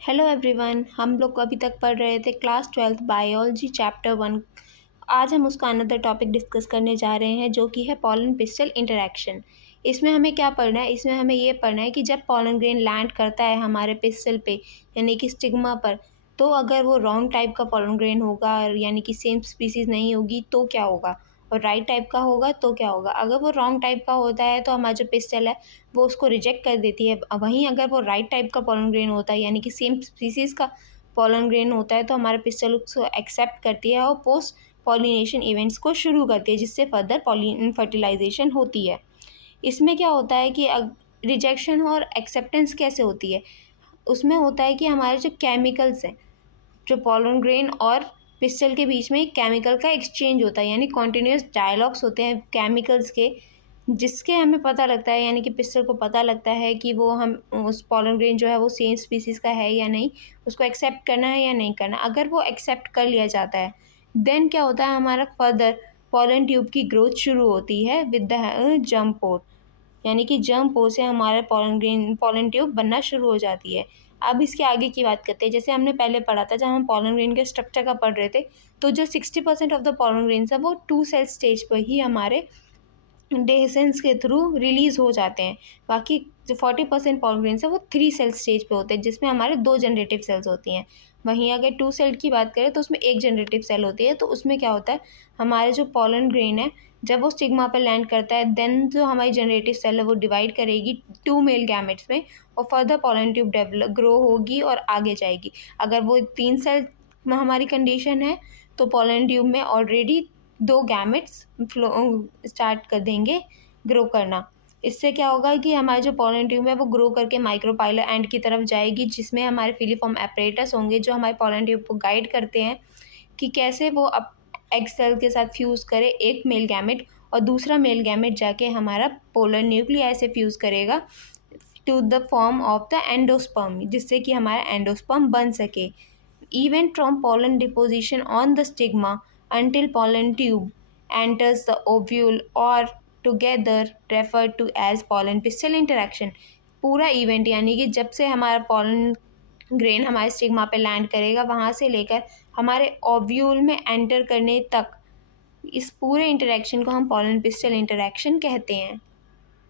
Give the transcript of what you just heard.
Hello everyone, हम लोग अभी तक पढ़ रहे थे क्लास 12th बायोलॉजी चैप्टर 1। आज हम उसका अनदर टॉपिक डिस्कस करने जा रहे हैं जो कि है पॉलन पिस्टल इंटरेक्शन। इसमें हमें क्या पढ़ना है? इसमें हमें ये पढ़ना है कि जब पॉलन ग्रेन लैंड करता है हमारे पिस्टल पे यानी कि स्टिग्मा पर, तो अगर वो रॉन्ग टाइप का पॉलन ग्रेन होगा यानी कि सेम स्पीसीज़ नहीं होगी तो क्या होगा, और राइट टाइप का होगा तो क्या होगा। अगर वो रॉन्ग टाइप का होता है तो हमारा जो पिस्टल है वो उसको रिजेक्ट कर देती है। वहीं अगर वो राइट टाइप का पॉलन ग्रेन होता है यानी कि सेम स्पीसीज़ का पॉलन ग्रेन होता है तो हमारा पिस्टल उसको एक्सेप्ट करती है और पोस्ट पॉलिनेशन इवेंट्स को शुरू करती है, जिससे फर्दर फर्टिलाइजेशन होती है। इसमें क्या होता है कि रिजेक्शन और एक्सेप्टेंस कैसे होती है? उसमें होता है कि हमारे जो केमिकल्स हैं, जो पॉलन ग्रेन और पिस्टल के बीच में एक केमिकल का एक्सचेंज होता है, यानी कॉन्टिन्यूस डायलॉग्स होते हैं केमिकल्स के, जिसके हमें पता लगता है यानी कि पिस्टल को पता लगता है कि वो हम उस पॉलन ग्रेन जो है वो सेम स्पीसीज़ का है या नहीं, उसको एक्सेप्ट करना है या नहीं करना। अगर वो एक्सेप्ट कर लिया जाता है देन क्या होता है, हमारा फर्दर पॉलन ट्यूब की ग्रोथ शुरू होती है विद द जर्म पोर, यानी कि जर्म पोर से हमारा पॉलन ट्यूब बनना शुरू हो जाती है। अब इसके आगे की बात करते हैं। जैसे हमने पहले पढ़ा था, जब हम पॉलन ग्रेन के स्ट्रक्चर का पढ़ रहे थे, तो जो 60% ऑफ द पॉलन ग्रेन्स है वो 2 सेल स्टेज पर ही हमारे डेसेंस के थ्रू रिलीज़ हो जाते हैं। बाकी जो 40% पॉलन ग्रेन्स है वो 3 सेल स्टेज पे होते हैं, जिसमें हमारे 2 जनरेटिव सेल्स होती हैं। वहीं अगर 2 सेल की बात करें तो उसमें 1 जनरेटिव सेल होती है। तो उसमें क्या होता है, हमारे जो पॉलन ग्रेन है जब वो स्टिग्मा पर लैंड करता है देन जो हमारी जनरेटिव सेल है वो डिवाइड करेगी 2 मेल गैमेट्स में, और further pollen tube develop grow होगी और आगे जाएगी। अगर वो 3 सेल में हमारी कंडीशन है तो पॉलन ट्यूब में ऑलरेडी 2 गैमेट्स फ्लो स्टार्ट कर देंगे ग्रो करना। इससे क्या होगा कि हमारी जो पॉलन ट्यूब है वो ग्रो करके माइक्रोपाइलर एंड की तरफ जाएगी, जिसमें हमारे फिलीफॉर्म एपरेटस होंगे जो हमारे पॉलन ट्यूब को गाइड करते हैं कि कैसे वो एग सेल के साथ फ्यूज़ करे एक मेल गैमेट, और दूसरा मेल गैमेट जाके हमारा पोलर न्यूक्लियाई से फ्यूज़ करेगा to the form of the endosperm, जिससे कि हमारा एंडोस्पर्म बन सके। Event from pollen deposition on the stigma until pollen tube enters the ovule or together referred to as pollen pistil interaction। पूरा event यानी कि जब से हमारा पॉलन ग्रेन हमारे स्टिग्मा पे लैंड करेगा वहाँ से लेकर हमारे ओव्यूल में एंटर करने तक, इस पूरे इंटरेक्शन को हम पॉलन पिस्टल इंटरेक्शन कहते हैं।